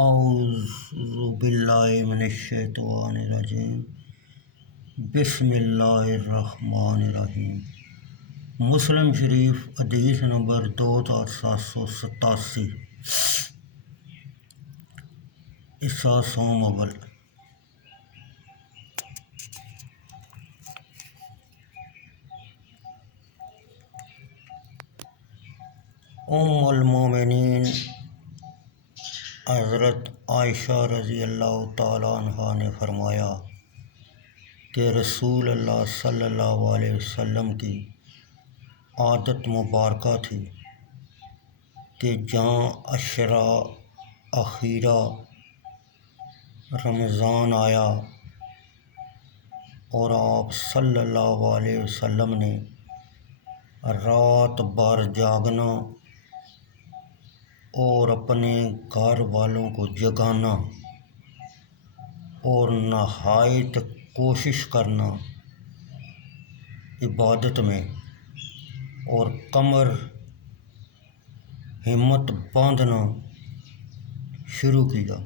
اعوذ باللہ من الشیطان الرجیم بسم اللہ الرحمن الرحیم۔ مسلم شریف حدیث نمبر 2787۔ سوم اول۔ ام المومنین حضرت عائشہ رضی اللہ تعالیٰ عنہ نے فرمایا کہ رسول اللہ صلی اللہ علیہ وسلم کی عادت مبارکہ تھی کہ جہاں عشرہ اخیرہ رمضان آیا اور آپ صلی اللہ علیہ وسلم نے رات بھر جاگنا اور اپنے گھر والوں کو جگانا اور نہایت کوشش کرنا عبادت میں، اور کمر ہمت باندھنا شروع کیا۔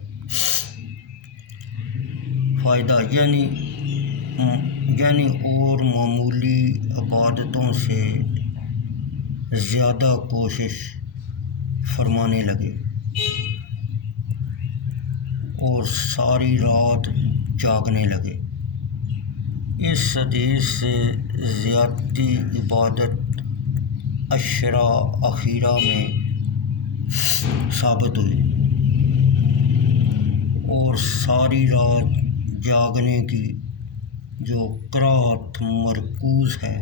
فائدہ یعنی اور معمولی عبادتوں سے زیادہ کوشش فرمانے لگے اور ساری رات جاگنے لگے۔ اس حدیث سے زیادتی عبادت عشرہ اخیرہ میں ثابت ہوئی، اور ساری رات جاگنے کی جو قرات مرکوز ہے،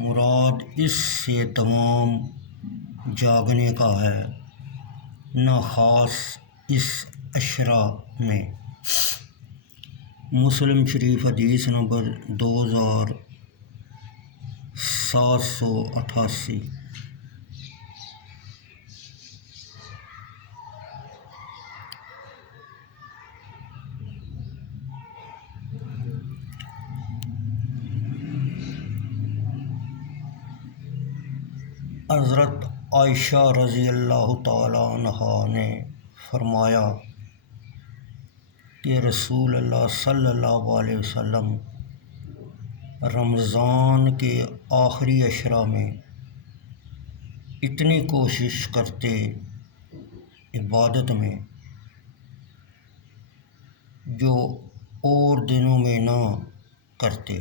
مراد اس سے تمام جاگنے کا ہے، نہ خاص اس عشرہ میں۔ مسلم شریف حدیث نمبر 2788۔ حضرت عائشہ رضی اللہ تعالیٰ عنہ نے فرمایا کہ رسول اللہ صلی اللہ علیہ وسلم رمضان کے آخری عشرہ میں اتنی کوشش کرتے عبادت میں جو اور دنوں میں نہ کرتے۔